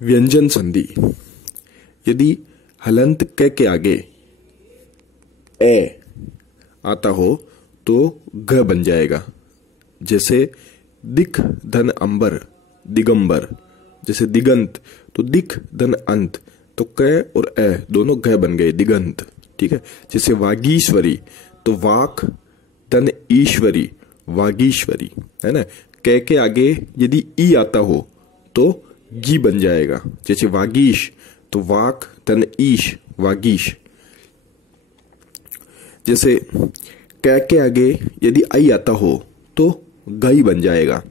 व्यंजन संधि। यदि हलंत क के आगे ए आता हो तो ग बन जाएगा। जैसे दिख धन अंबर दिगंबर, जैसे दिगंत तो दिख धन अंत तो क और ए दोनों ग बन गए दिगंत। ठीक है। जैसे वागीश्वरी तो वाक धन ईश्वरी वागीश्वरी, है ना। क के आगे यदि ई आता हो तो गी बन जाएगा। जैसे वागीश तो वाक धन ईश वागीश। जैसे क के आगे यदि आई आता हो तो गई बन जाएगा।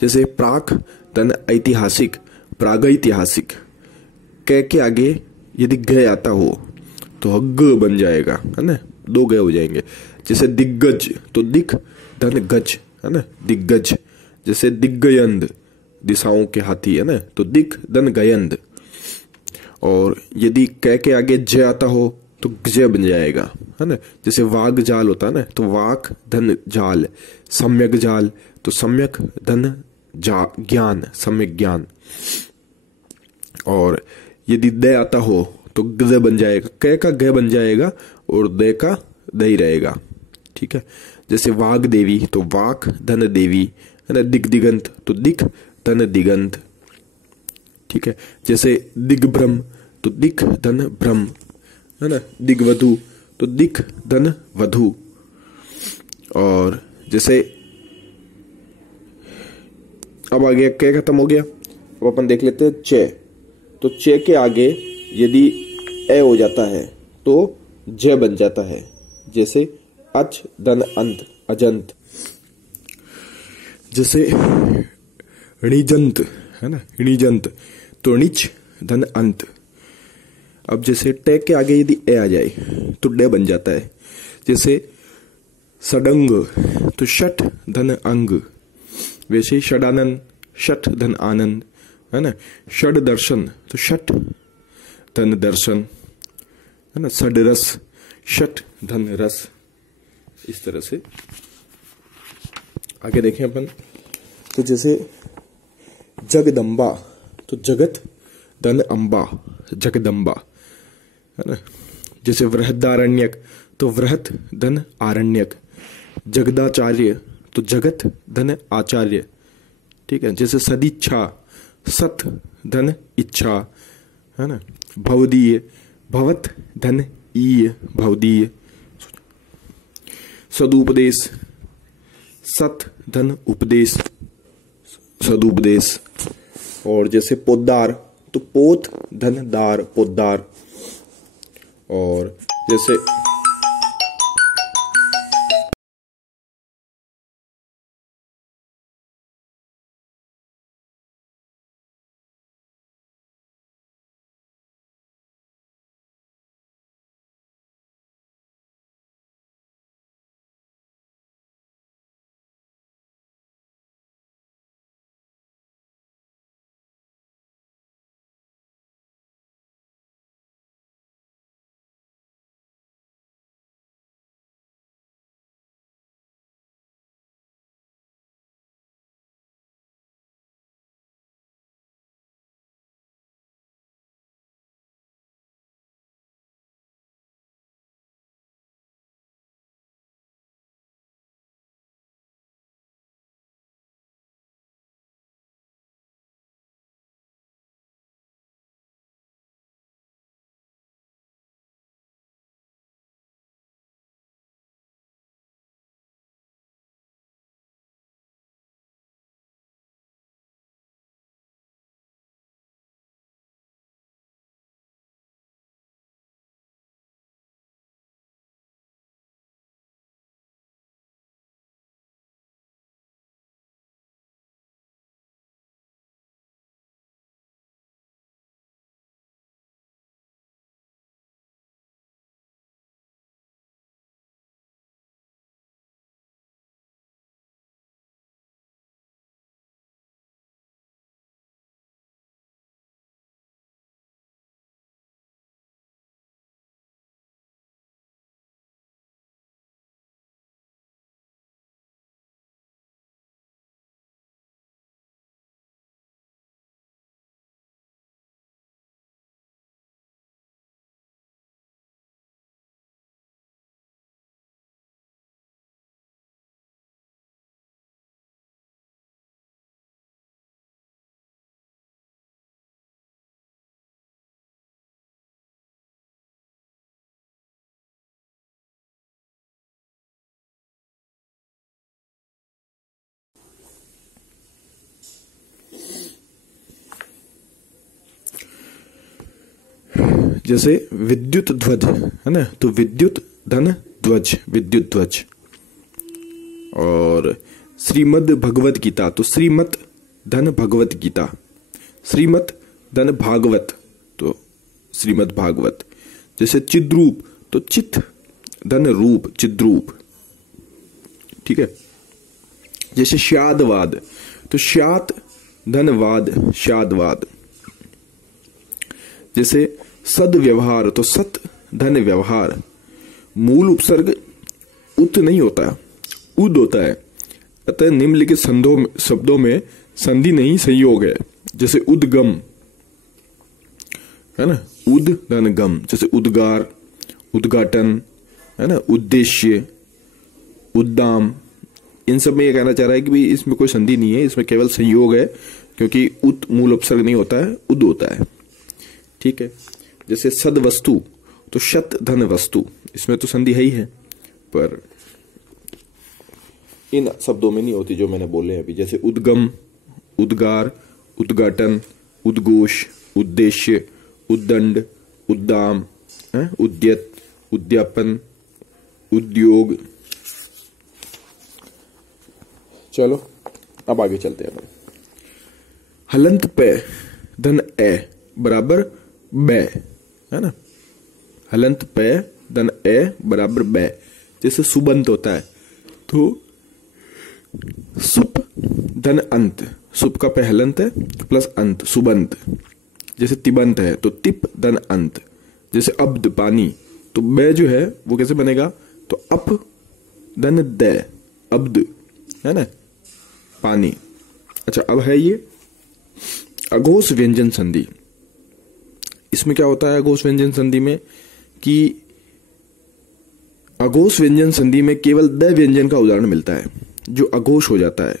जैसे प्राक धन ऐतिहासिक प्रागैतिहासिक। क के आगे यदि ग आता हो तो ग बन जाएगा, है ना, दो ग हो जाएंगे। जैसे दिग्गज तो दिख धन गज, है ना, दिग्गज। जैसे दिग्गयंद दिशाओं के हाथी, है ना, तो दिख धन गयंद। और यदि क के आगे ज आता हो तो गज बन जाएगा, है ना। जैसे वाग जाल होता है ना, तो वाक धन जाल सम्यक जाल तो सम्यक धन ज्ञान सम्यक ज्ञान। और यदि द आता हो तो गज बन जाएगा, क का ग बन जाएगा और द का द ही रहेगा। ठीक है। जैसे वाग देवी तो वाक धन देवी, है ना, दिग दिगंत तो दिख धन दिगंत। ठीक है। जैसे दिग्भ्रम तो दिख धन भ्रम, है ना, दिग्वधु तो दिख धन वधु। और जैसे अब आ गया क खत्म हो गया। अब अपन देख लेते हैं च। तो च के आगे यदि ए हो जाता है तो ज बन जाता है। जैसे अच धन अंत अजंत। जैसे णिजंत, है ना, णिजंत तो णिच धन अंत। अब जैसे ट के आगे यदि ए आ जाए तो ड बन जाता है। जैसे षडंग तो षठ धन अंग। वैसे षडानंद षठ धन आनंद, है ना। षड दर्शन तो षठ धन दर्शन, है ना। षड रस षठ धन रस। इस तरह से आगे देखें अपन। तो जैसे जगदम्बा तो जगत धन अंबा जगदम्बा, है ना। जैसे वृहदारण्यक तो वृहत धन आरण्यक। जगदाचार्य तो जगत धन आचार्य। ठीक है। जैसे सदिच्छा सत धन इच्छा, है ना। भवदीय भवत धन ईय भवदीय। सदुपदेश सत धन उपदेश सदुपदेश। और जैसे पोद्दार तो पोत धन दार पोद्दार। और जैसे जैसे विद्युत ध्वज है ना, तो विद्युत धन ध्वज, विद्युत ध्वज। और श्रीमद् भगवत गीता, तो श्रीमत धन भगवत गीता, श्रीमत धन भागवत, तो श्रीमद् भागवत। जैसे चिद्रूप, तो चित धन रूप, चिद्रूप, ठीक है। जैसे श्यादवाद, तो श्यात धन वाद, श्यादवाद। जैसे सदव्यवहार, तो सत धन व्यवहार। मूल उपसर्ग उत नहीं होता, उद होता है, अतः निम्नलिखित शब्दों में संधि नहीं संयोग है। जैसे उद्गम है ना, उद धन गम। जैसे उद्गार, उद्घाटन है ना, उद्देश्य, उद्दाम। इन सब में ये कहना चाह रहा है कि भाई इसमें कोई संधि नहीं है, इसमें केवल संयोग है, क्योंकि उत मूल उपसर्ग नहीं होता है, उद होता है, ठीक है। जैसे सद वस्तु, तो शत धन वस्तु, इसमें तो संधि है ही है, पर इन शब्दों में नहीं होती जो मैंने बोले अभी। जैसे उद्गम, उद्गार, उद्घाटन, उद्घोष, उद्देश्य, उद्दंड, उद्दाम, उद्यत, उद्यापन, उद्योग। चलो अब आगे चलते हैं अपन। हलंत पे धन ए बराबर बै, है ना, हलंत पे धन ए बराबर बै। जैसे सुबंत होता है, तो सुप धन अंत, सुप का पे हलंत है प्लस अंत, सुबंत। जैसे तिबंत है, तो तिप धन अंत। जैसे अब्द पानी, तो बै जो है वो कैसे बनेगा, तो अप धन दै, अब्द, है ना, पानी। अच्छा, अब है ये अघोष व्यंजन संधि। इसमें क्या होता है अघोष व्यंजन संधि में, कि अघोष व्यंजन संधि में केवल द व्यंजन का उदाहरण मिलता है जो अघोष हो जाता है।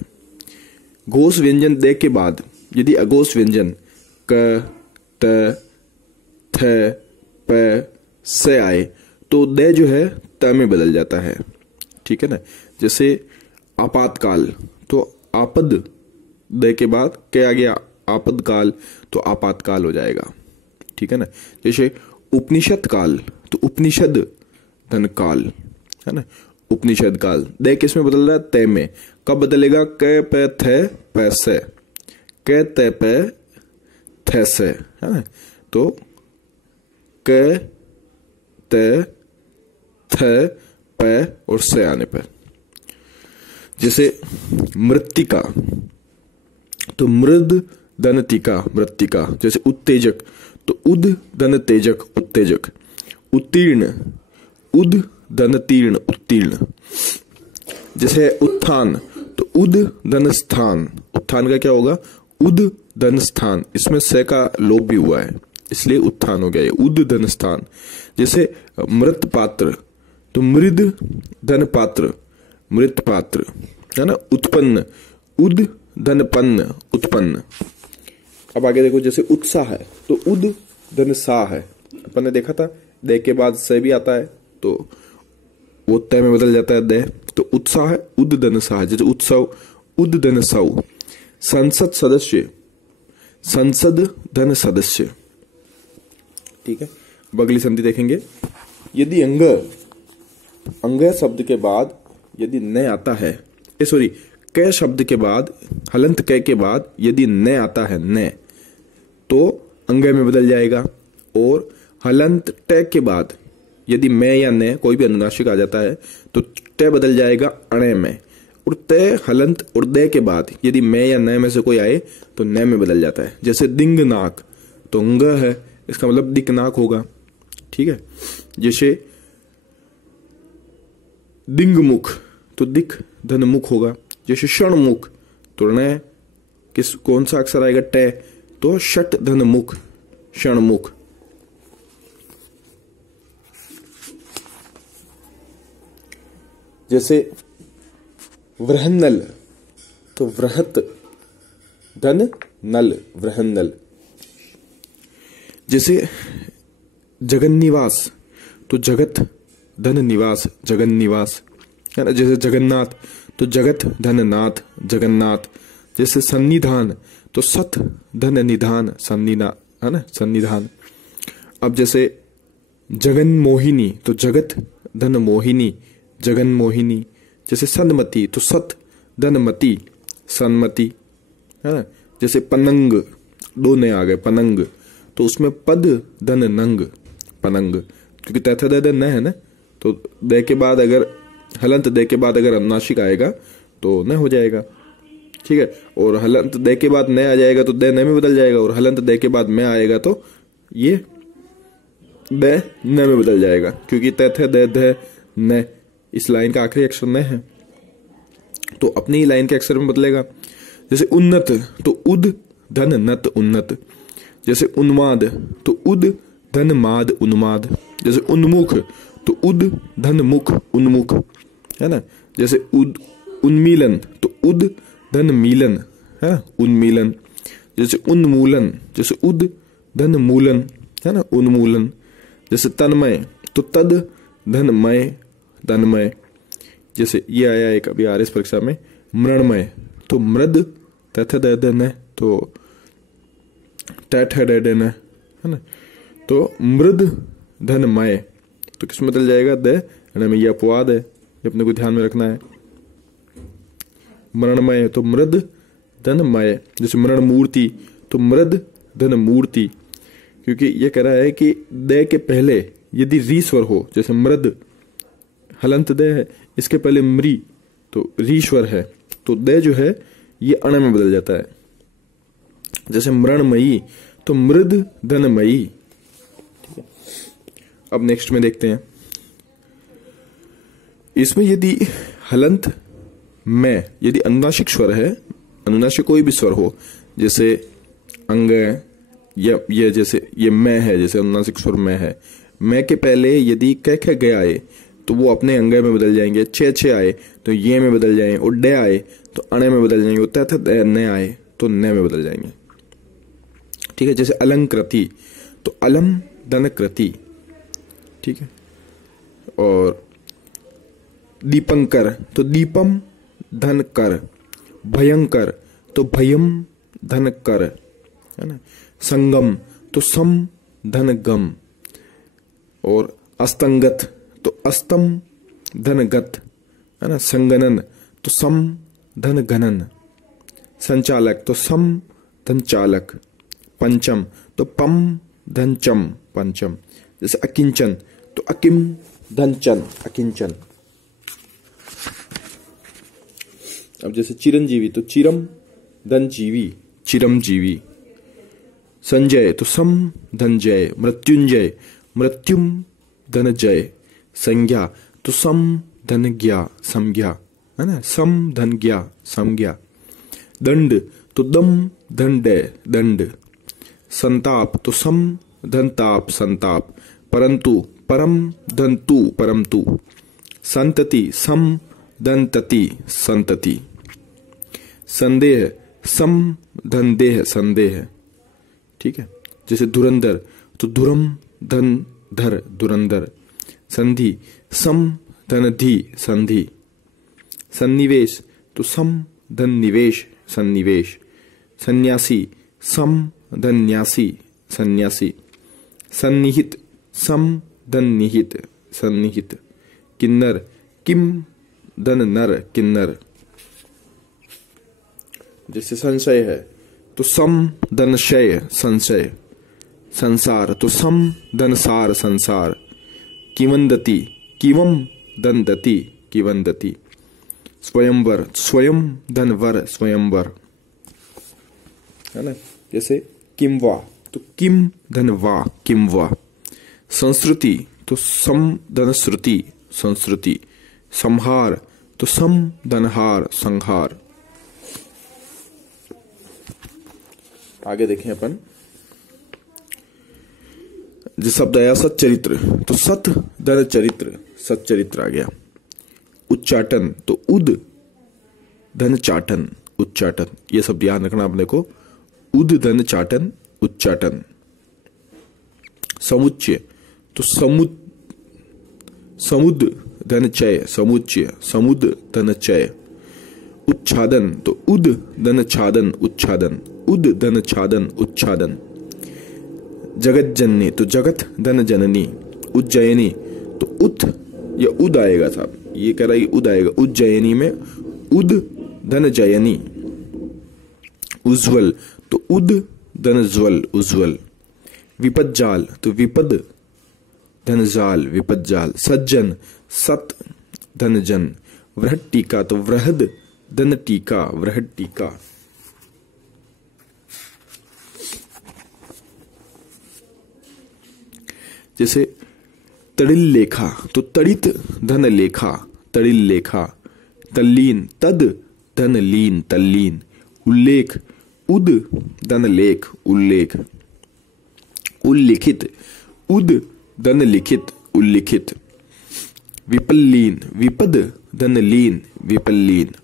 घोष व्यंजन द के बाद यदि अघोष व्यंजन क, त, थ, प, से आए तो द जो है त में बदल जाता है, ठीक है ना। जैसे आपातकाल, तो आपद द के बाद क्या आ गया, आपदकाल, तो आपातकाल हो जाएगा, ठीक है ना। जैसे उपनिषद काल, तो उपनिषद धन काल, है ना, उपनिषद काल। द किस में बदल रहा है, तय में। कब बदलेगा, क पे थे पैसे, क ते पे थे से, है ना, तो क ते थे पे और से आने पे। जैसे मृत्तिका, तो मृद धन टीका, मृत्तिका। जैसे उत्तेजक, तो उद धन तेजक, उत्तेजक। उत्तीर्ण, उद धन तीर्ण, उत्तीर्ण। जैसे उत्थान, तो उद धन स्थान, उत्थान का क्या होगा, उद धन स्थान। इसमें से का लोप भी हुआ है, इसलिए उत्थान हो गया ये, उद धन स्थान। जैसे मृत पात्र, तो मृद धन पात्र, मृत पात्र, है ना। उत्पन्न, उद धन पन्न, उत्पन्न। अब आगे देखो, जैसे उत्साह है, तो उद धन सा है, अपन ने देखा था, दे के बाद से भी आता है, तो वो तय में बदल जाता है दे, तो उत्साह है उद धन सा। जैसे उत्सव, उद धन सव। संसद सदस्य, संसद धन सदस्य, ठीक है। अगली संधि देखेंगे, यदि अंग शब्द के बाद यदि न आता है, सॉरी, क शब्द के बाद, हलंत क के बाद यदि न आता है, न, तो अंग में बदल जाएगा। और हलंत ट के बाद यदि मैं या न कोई भी अनुनासिक आ जाता है तो ट बदल जाएगा अणे में। और त, हलंत और दे के बाद यदि मैं या न में से कोई आए तो न में बदल जाता है। जैसे दिंग नाक, तो अंग है, इसका मतलब दिक नाक होगा, ठीक है। जैसे दिंग मुख, तो दिक धन मुख होगा। जैसे क्षण मुख, तो न कौन सा अक्षर आएगा, ट, तो षट धन मुख, क्षण मुख। जैसे वृहन्नल, तो वृहत धन नल, वृहन्नल। जैसे जगन्निवास, तो जगत धन निवास, जगन्निवास, है ना। जैसे जगन्नाथ, तो जगत धन नाथ, जगन्नाथ। जैसे सन्निधान, तो सत धन निधान, सन्निधान, है ना, सन्निधान। अब जैसे जगन मोहिनी तो जगत धन मोहिनी, जगन मोहिनी। जैसे सन्मति तो सत धन मति, सन्मति, है ना। जैसे पनंग, दो नए आ गए, पनंग, तो उसमें पद धन नंग, पनंग, क्योंकि तैथा दे न है ना, तो दे के बाद अगर हलंत दे के बाद अगर अनुनासिक आएगा तो न हो जाएगा, ठीक है। और हलंत दे के बाद न आ जाएगा तो दे न में बदल जाएगा, और हलंत दे के बाद में आएगा तो ये दे न में बदल जाएगा, क्योंकि तैथे दे ध न इस लाइन का आखिरी अक्षर न है, तो अपनी ही लाइन के अक्षर में बदलेगा। जैसे उन्नत तो उद धन नत, उन्नत। जैसे उन्माद तो उद धन माद, उन्माद। जैसे उन्मुख तो उद धन मुख, उन्मुख, है ना। जैसे उन्मीलन तो उद धन मीलन, है ना, उन्मीलन। जैसे उन्मूलन, जैसे उद धन मूलन, है ना, उन्मूलन। जैसे तन्मय तो तद धन मय, तन्मय। जैसे ये आया एक अभी आरएस परीक्षा में, मृणमय तो मृद तथा दन तो टैठ डन, है ना, तो मृद धन मय, तो किसमें बदल जाएगा, द में, यह अपवाद है, अपने को ध्यान में रखना है। मरणमय तो मृद धन मय। जैसे मरण मूर्ति तो मृद धन मूर्ति, क्योंकि यह कह रहा है कि दे के पहले यदि री स्वर हो, जैसे मृद हलंत दे है, इसके पहले मृ तो री स्वर है, तो दे जो है ये अण में बदल जाता है। जैसे मरणमयी तो मृद धनमयी, ठीक है। अब नेक्स्ट में देखते हैं, इसमें यदि हलंत में यदि अनुनासिक स्वर है, अनुनासिक कोई भी स्वर हो, जैसे अंग या ये, जैसे ये मैं है, जैसे अनुनासिक स्वर मैं है, मैं के पहले यदि क ख ग आए तो वो अपने अंग में बदल जाएंगे, छे आए तो ये में बदल जाएंगे, और डे आए तो अणे में बदल जाएंगे, होता था न आए तो न में बदल जाएंगे, ठीक है। जैसे अलंकृति तो अलम धन कृति, ठीक है। और दीपंकर तो दीपम धन कर, भयंकर तो भयम धन कर, है ना। संगम तो सम धन गम, और अस्तंगत तो अस्तम धन गत, है ना। संगनन तो सम धन गणन, संचालक तो सम धन चालक, पंचम तो पम धन चम, पंचम। जैसे अकिंचन तो अकिम धन चन, अकिंचन। अब जैसे चिरंजीवी तो चिरम धन जीवी, चिरमजीवी। संजय तो सम धन जय, मृत्युंजय मृत्युम धन जय। संज्ञा तो सम धन ज्ञा, समज्ञा, है ना, सम धन ज्ञा, समज्ञा। दंड तो दम धन डे, दंड। संताप तो सम धन ताप, संताप। परंतु परम धन तु, परम तु। संतति सम धन तति, संतति। संदेह सम धन देह, संदेह, ठीक है। जैसे धुरंधर तो धुरम धन धर, धुरंधर। संधि सम धन धी, संधि। सन्निवेश तो सम धन निवेश, सन्निवेश। सन्यासी सम धन न्यासी, सन्यासी। सन्निहित सम धन निहित, सन्निहित। किन्नर किम धन नर, किन्नर। जैसे संशय है तो सम धन शय, संशय। संसार तो सम धन सार, संसार। किवंदती किवम धन दति, किवंदती। स्वयंवर स्वयं धन वर, स्वयंवर, है ना। जैसे किमवा तो किम धन वा, किमवा। संस्कृति तो सम धन श्रुति, संस्कृति। संहार तो सम धन हार, संहार। आगे देखें अपन, जो शब्द आया सच्चरित्र तो सत धन चरित्र, सच्चरित्र आ गया। उच्चाटन तो उद धन चाटन, उच्चाटन। ये सब ध्यान रखना अपने को, उद धन चाटन, उच्चाटन। समुच्चय तो समुद धन चय, समुच्चय। समुद धन चय। उच्छादन तो उद धन छादन, उच्छादन। उद धन छादन, उच्छादन। जगत जननी तो जगत धन जननी, उज्जयिनी तो उत या उद आएगा साहब, ये कह रहा है उद आएगा, उज्जयिनी में उद धन जयनी, उज्ज्वल तो उद धन ज्वल उज्ज्वल, विपज्जाल तो विपद धन जाल विपज्जाल, सज्जन सत धन जन, वृहद टीका तो वृहद धन टीका वृहद टीका। जैसे तड़िल लेखा तो तड़ित धन लेखा तड़िल लेखा, तल्लीन तद धन लीन तल्लीन, उल्लेख उद धन लेख उल्लेख, उल्लिखित उद धन लिखित उल्लिखित, विपल्लीन विपद धन लीन विपल्लीन,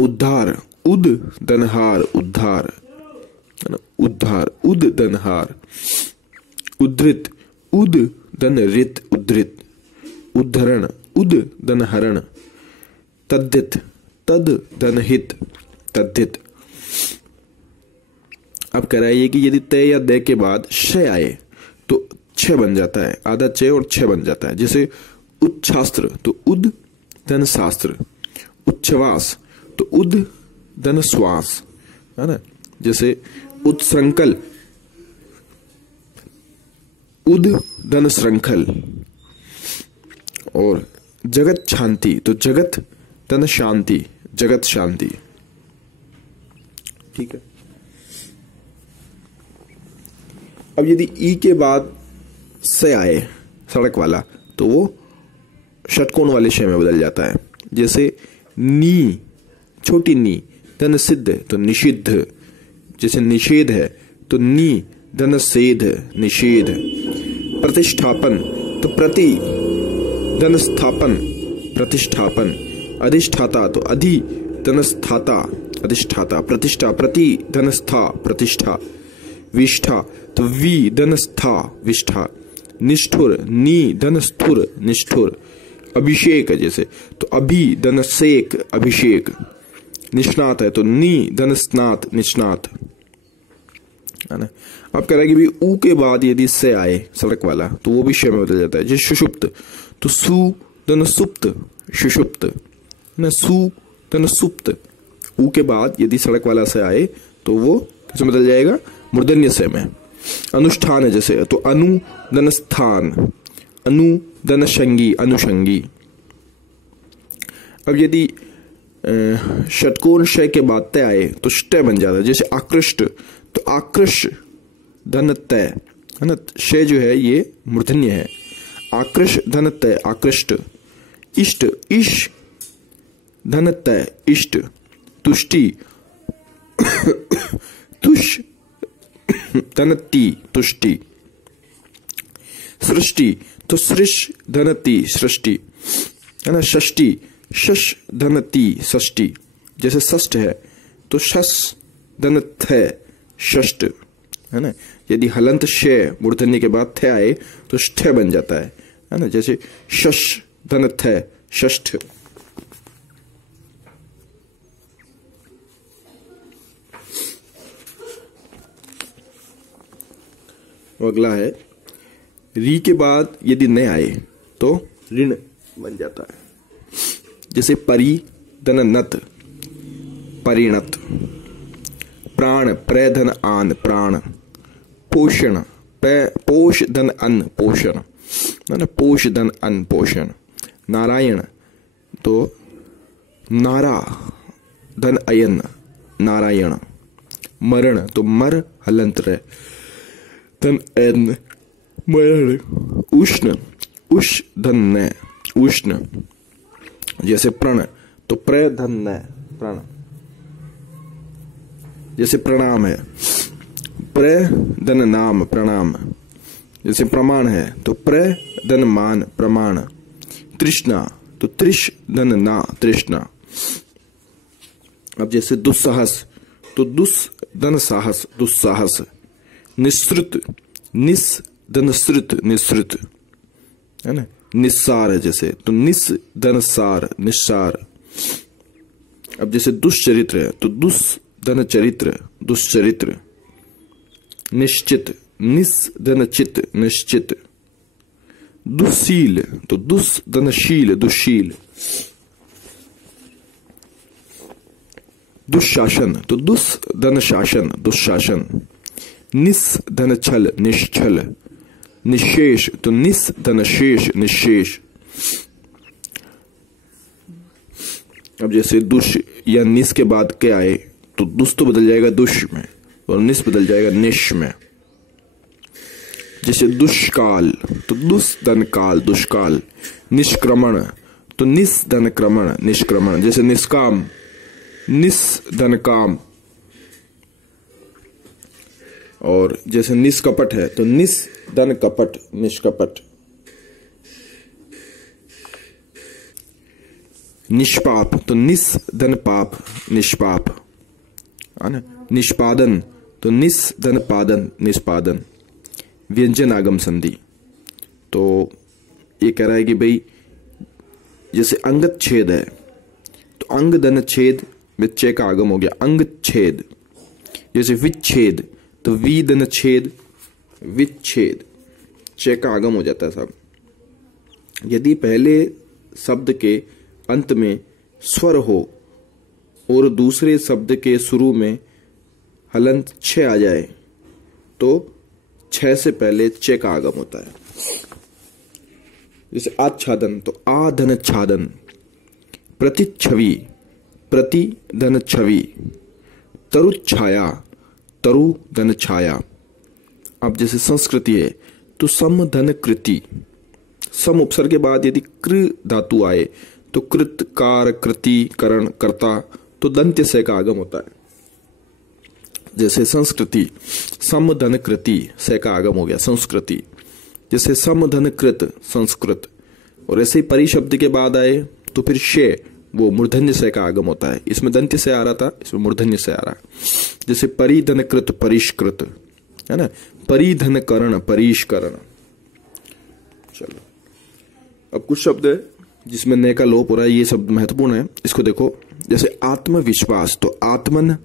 उद्धार उद धनहार उद्धार उद्धार उद धनहार, उद्धृत उद धन रित उद्धृत, उद्धरण उद धन हरण, तद्धित तद धन हित तद्धित। अब कह रहा है कि यदि तय या दे के बाद श आए तो छ बन जाता है, आधा च और छ बन जाता है। जैसे उच्छास्त्र तो उद धन शास्त्र, उच्छ्वास तो उद धन श्वास, है ना। जैसे उत्सृंखल उद धन श्रृंखल, और जगत शांति तो जगत धन शांति जगत शांति। ठीक है। अब यदि ई के बाद से आए सड़क वाला तो वो षटकोण वाले श में बदल जाता है। जैसे नी छोटी नी धन सिद्ध तो निषिद्ध, जैसे निषेध है तो नी धन सेध निषेध, प्रतिष्ठापन तो प्रति धन स्थापन प्रतिष्ठापन, अधिष्ठाता तो अधि धन स्थाता अधिष्ठाता, प्रतिष्ठा प्रति धन स्था प्रतिष्ठा, विष्ठा तो वी धन स्था विष्ठा, निष्ठुर नी धन स्थुर निष्ठुर, अभिषेक जैसे तो अभि धन सेक अभिषेक, निष्णात है तो नी धन स्नात निष्णात, है ना। अब कह रहा है कि भी ऊ के बाद यदि से आए सड़क वाला तो वो भी श में बदल जाता है। जैसे सुषुप्त तो सु धन सुप्त सुषुप्त, ना सु धन सुप्त, ऊ के बाद यदि सड़क वाला से आए तो वो किस में बदल जाएगा, मूर्धन्य से में। अनुष्ठान है जैसे तो अनु धन स्थान, अनु धन शंगी अनुषंगी। अब यदि षटकोण श के बाद तय आए तो ष्ट बन जाता है। जैसे आकृष्ट तो आकृष धन तय, है ना। श जो है ये मूर्धन्य है, आकृष धन तय आकृष्ट, इष्ट इश धन तय इष्ट, तुष्टि तुष धन ती तुष्टि, सृष्टि तो सृष धन ती सृष्टि, है ना। षष्टि शश धन ती षष्टि, जैसे षष्ठ है तो शस धन थ षष्ठ, है ना। यदि हलंत श मूर्धन्य के बाद थ आए तो ष्ठ बन जाता है ना। जैसे शश धन थ षष्ठ। अगला है री के बाद यदि न आए तो ऋण बन जाता है। जैसे परि धन नत परिणत, प्राण प्र धन आन प्राण, पोषण पोष धन अन्न पोषण, है ना। पोष धन अन्न पोषण, नारायण तो नारा धन अयन नारायण, मरण तो मर हलंत रह धन एन मरण, उष्ण उष धन न उष्ण, जैसे प्रण तो प्र धन न प्रण, जैसे प्रणाम है प्र धन नाम प्रणाम, जैसे प्रमाण है तो प्र धन मान प्रमाण, तृष्णा तो त्रिश धन ना तृष्णा। अब जैसे दुस्साहस तो दुस धन साहस दुस्साहस, निःसृत निस धन श्रुत निःसृत, है ना। निस्सार है जैसे तो निस धन सार निस्सार। अब जैसे दुष्चरित्र है तो दुस धन चरित्र दुष्चरित्र, निश्चित, निस धन चित, निश्चित। दुस्सील तो दुस धन शील, दुस्शील। दुशासन तो दुस धन शासन, दुशासन। निस धन छल, निश्छल। निशेष तो निस धन शेष, निशेष। अब जैसे दुष या निस के बाद क्या आए तो दुस तो बदल जाएगा दुष में और निस बदल जाएगा निश में। जैसे दुष्काल तो दुस धन काल, दुष्काल। निष्क्रमण तो निस धन क्रमण, निष्क्रमण। जैसे निष्काम, निस धन काम। और जैसे निष्कपट है तो निस धन कपट, निष्कपट। निष्पाप तो निस धन पाप, निष्पाप, है ना। निष्पादन तो निस धन पादन, निष्पादन। व्यंजन आगम संधि तो ये कह रहा है कि भाई जैसे अंगत छेद है तो अंग धन छेद में चे का आगम हो गया, अंग छेद। जैसे विच्छेद तो वी धन छेद, विच्छेद, चे का आगम हो जाता है साहब। यदि पहले शब्द के अंत में स्वर हो और दूसरे शब्द के शुरू में हलंत छ आ जाए तो छ से पहले चे का आगम होता है। जैसे आच्छादन तो आ धन छादन। प्रतिच्छवि, प्रति धन छवि। तरुच्छाया, तरु धन छाया। अब जैसे संस्कृति है तो सम धन कृति। सम उपसर्ग के बाद यदि कृ धातु आए तो कृत, कार, कृति, करण, कर्ता तो दंत्य से का आगम होता है। जैसे संस्कृति, सम धन कृति से का आगम हो गया, संस्कृति। जैसे सम धन कृत, संस्कृत। और ऐसे ही परि शब्द के बाद आए तो फिर शे, वो मूर्धन्य से का आगम होता है। इसमें दंत्य से आ रहा था, इसमें मूर्धन्य से आ रहा है। जैसे परिधन कृत, परिष्कृत, है ना। परिधन करण, परिष्करण। चलो अब कुछ शब्द है जिसमें न का लोप हो रहा है, ये शब्द महत्वपूर्ण है, इसको देखो। जैसे आत्मविश्वास तो आत्मन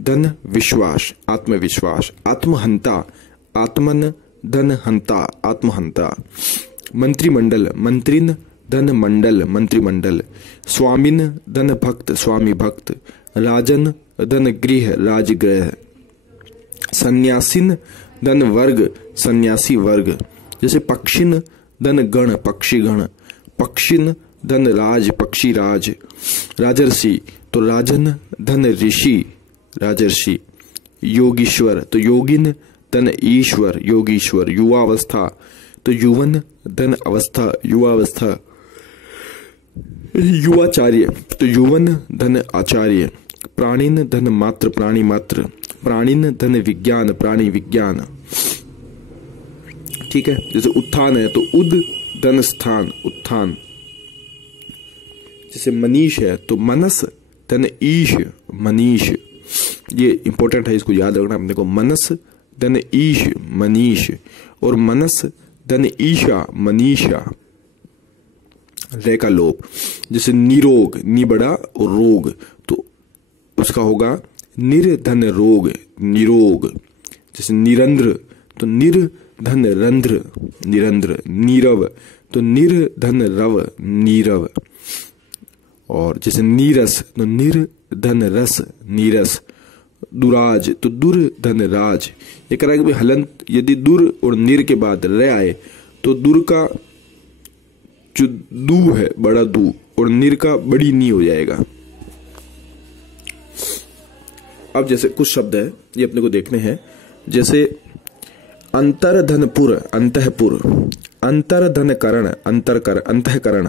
धन विश्वास, आत्मविश्वास। आत्महंता, आत्मन धन हंता, आत्महंता। मंत्रिमंडल, मंत्रिन धन मंडल, मंत्रिमंडल। स्वामिन धन भक्त, स्वामी भक्त। राजन धन गृह, राजगृह। सन्यासिन धन वर्ग, सन्यासी वर्ग। जैसे पक्षिन धन गण, पक्षी गण। पक्षिन धन राज, पक्षी राज। राजर्षि तो राजन धन ऋषि, राजर्षि। योगीश्वर तो योगिन धन ईश्वर, योगीश्वर। युवावस्था तो युवन धन अवस्था, युवावस्था। युवाचार्य तो युवन धन आचार्य। प्राणीन धन मात्र, प्राणी मात्र। प्राणीन धन विज्ञान, प्राणी विज्ञान। ठीक है। जैसे उत्थान है तो उद धन स्थान, उत्थान। जैसे मनीष है तो मनस धन ईश, मनीष। ये इंपॉर्टेंट है, इसको याद रखना अपने को। मनस धन ईश, मनीष। और मनस धन ईशा, मनीषा। रे का लोप। जैसे निरोग, नि बड़ा और रोग तो उसका होगा निर्धन रोग, निरोग। जैसे निरंध्र तो निर्धन रंध्र, निरंध्र। नीरव तो निर्धन रव, नीरव। और जैसे नीरस तो निर्धन रस, नीरस। दुराज तो दुर्धन राज। ये कह रहा है कि हलंत यदि दुर और निर के बाद रे आए तो दुर का जो दू है बड़ा दू और निर का बड़ी नी हो जाएगा। अब जैसे कुछ शब्द है ये अपने को देखने हैं। जैसे अंतरधनपुर, अंतःपुर। अंतरधन करण, अंतरकर, अंतःकरण।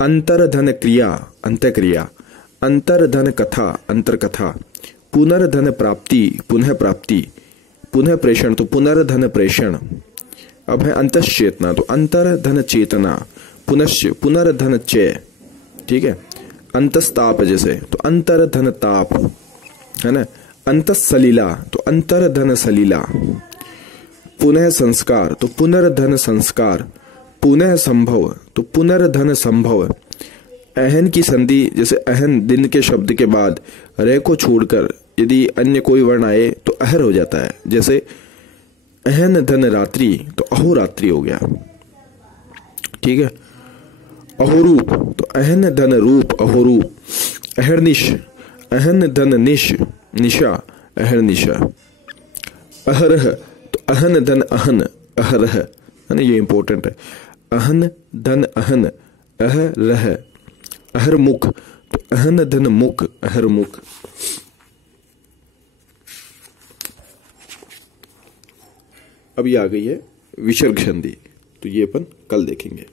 अंतरधन क्रिया, अंतःक्रिया। अंतरधन कथा, अंतरकथा। पुनर्धन प्राप्ति, पुनः प्राप्ति। पुनः प्रेषण तो पुनर्धन प्रेषण। अब है अंतश्चेतना तो अंतर्धन चेतना। पुनश्च, पुनर्धन चय। ठीक है। अंतस्ताप जैसे तो अंतर्धन ताप, है ना। अंतसलीला तो अंतर्धन सलीला। पुनः संस्कार तो पुनर्धन संस्कार। पुनः संभव तो पुनर्धन संभव। अहन की संधि जैसे अहन दिन के शब्द के बाद रे को छोड़कर यदि अन्य कोई वर्ण आए तो अहर हो जाता है। जैसे अहन धन रात्रि तो अहोरात्रि हो गया, ठीक है। अहोरूप तो अहन धन रूप अहोरूप। अहर्निश अहन धन निश निशा अहर्निशा। अहरह तो अहन धन अहन अहरह, है ना, ये इंपॉर्टेंट है। अहन धन अहन अहरह। अहरमुख तो अहन धन मुख अहरमुख। अब ये आ गई है विसर्ग संधि, तो ये अपन कल देखेंगे।